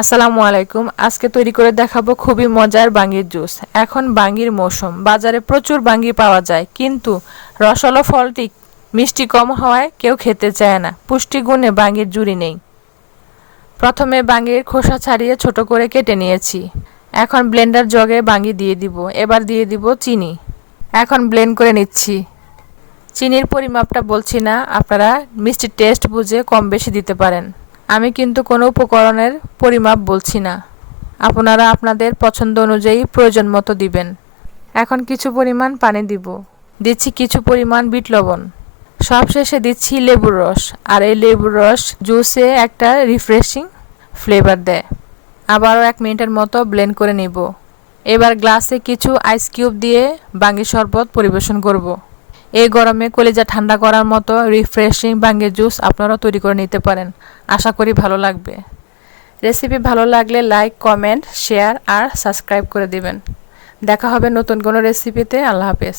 আসসালামু আলাইকুম। আজকে তৈরি করে দেখাবো খুবই মজার বাঙ্গির জুস। এখন বাঙ্গির মৌসুম। বাজারে প্রচুর বাঙ্গি পাওয়া যায়, কিন্তু রসালো ফলটি মিষ্টি কম হওয়ায় কেউ খেতে চায় না। পুষ্টিগুণে বাঙ্গির জুড়ি নেই। প্রথমে বাঙ্গির খোসা ছাড়িয়ে ছোট করে কেটে নিয়েছি। এখন ব্লেন্ডার জগে বাঙ্গি দিয়ে দিব। এবার দিয়ে দিব চিনি। এখন ব্লেন্ড করে নিচ্ছি। চিনির পরিমাপটা বলছি না, আপনারা মিষ্টির টেস্ট বুঝে কম বেশি দিতে পারেন। আমি কিন্তু কোনো উপকরণের পরিমাপ বলছি না। আপনারা আপনাদের পছন্দ অনুযায়ী প্রয়োজন মতো দিবেন। এখন কিছু পরিমাণ পানি দিব। দিচ্ছি কিছু পরিমাণ বিট লবণ। সবশেষে দিচ্ছি লেবুর রস। আর এই লেবুর রস জুসে একটা রিফ্রেশিং ফ্লেভার দেয়। আবারও এক মিনিটের মতো ব্লেন্ড করে নিব। এবার গ্লাসে কিছু আইস কিউব দিয়ে বাঙ্গি শরবত পরিবেশন করব। এই গরমে কলিজা ঠান্ডা করার মতো রিফ্রেশিং বাঙ্গে জুস আপনারাও তৈরি করে নিতে পারেন। আশা করি ভালো লাগবে। রেসিপি ভালো লাগলে লাইক কমেন্ট শেয়ার আর সাবস্ক্রাইব করে দিবেন। দেখা হবে নতুন কোনো রেসিপিতে আল্লাহ হাফেজ।